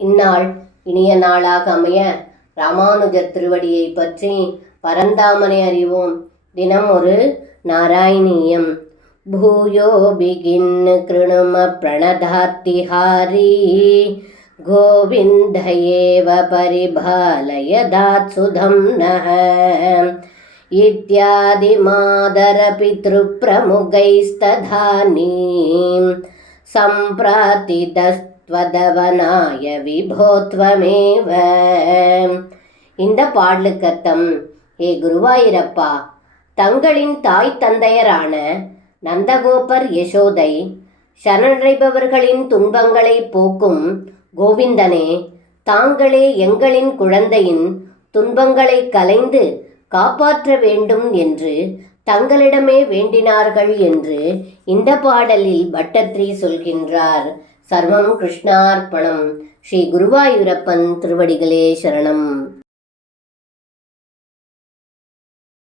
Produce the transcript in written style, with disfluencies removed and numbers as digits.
இந்நாள் இனிய நாளாக அமைய ராமானுஜர் திருவடியை பற்றி பரந்தாமனை அறிவோம். தினம் ஒரு நாராயணீயம். பூயோ பிகின் கிருணும பிரணதாத்திஹாரி கோவிந்த ஏவ பரிபாலயதாத் சுதம் நஹ இத்யாதி மாதர பித்ருப்ரமுகைஸ்ததானீம் சம்பிராதிதஸ்த்வதவனாய விபோத்வமேவ. இந்த பாடலுக்கர்த்தம்: ஏ குருவாயிரப்பா, தங்களின் தாய் தந்தையரான நந்தகோபர் யசோதை, சரணடைபவர்களின் துன்பங்களை போக்கும் கோவிந்தனே, தாங்களே எங்களின் குழந்தையின் துன்பங்களை கலைந்து காப்பாற்ற வேண்டும் என்று தங்களிடமே வேண்டினார்கள் என்று இந்த பாடலில் பட்டத்ரி சொல்கின்றார். சர்வம் கிருஷ்ணார்ப்பணம். ஸ்ரீ குருவாயூரப்பன் திருவடிகளே சரணம்.